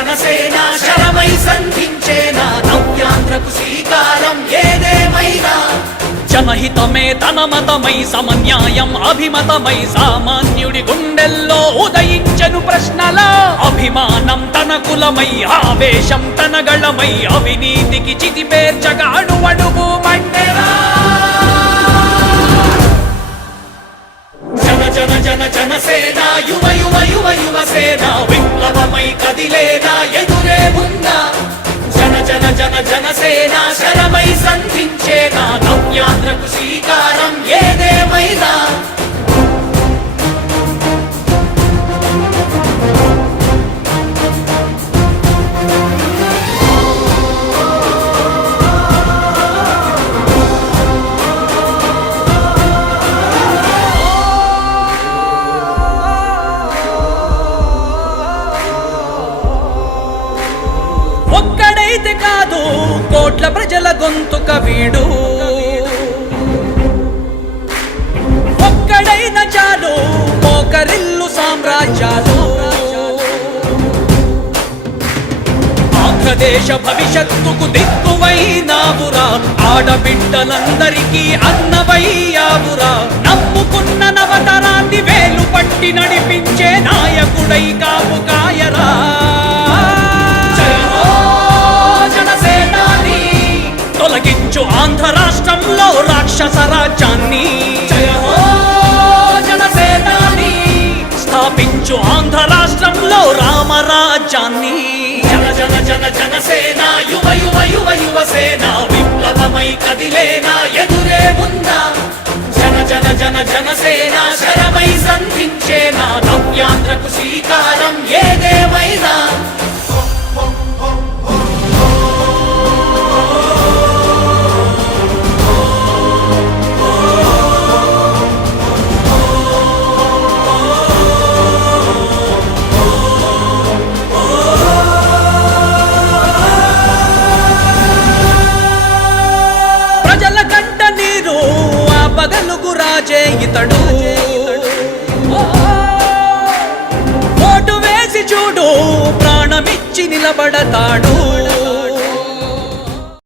జనసేన శరమై సంధించేనా నవ్యాంధ్రకు శ్రీకారం ఏదేమైనా జనహితమే తన మతమై సమన్యాయం అభిమతమై సామాన్యుడి గుండెల్లో ఉదయించెను ప్రశ్నల అభిమానం తన కులమై ఆవేశం తన గళమై అవినీతికి చితిపేర్చగా అడువడుగు మండెరా జన జన జన జనసేన యువ యువ యువ యువసేన విప్లవమై కదిలేనా ఎదురే ఉందా జన జన జన జనసేన శరమై సంధించేనా నవ్యాంధ్రకు శ్రీకారం ఏదేమైనా ఒక్కడైతే కాదు కోట్ల ప్రజల గొంతుక వీడు ఒక్కడైన చాలు మోకరిల్లు సామ్రాజ్యాలు ఆంధ్రదేశ భవిష్యత్తుకు దిక్కువైనావురా ఆడబిడ్డలందరికీ అన్నవయ్యావురా నమ్ముకున్న నవతరాన్ని వేలు పట్టి నడిపించే నాయకుడై కాపు కాయరా తొలగించు ఆంధ్ర రాష్ట్రంలో రాక్షస రాజ్యాన్ని జనసేనాని స్థాపించు ఆంధ్ర రాష్ట్రంలో రామరాజ్యాన్ని జన జన జన జనసేన యువ యువ యువ యువసేన విప్లవమై కదిలేనా ఎదురే ఉందా జన జన జన జనసేన శరమై సంధించేనా నవ్యాంధ్రకు శ్రీకారం ఏదేమైనా పగలుగు రాజే ఇతడు ఓటు వేసి చూడు ప్రాణమిచ్చి నిలబడతాడు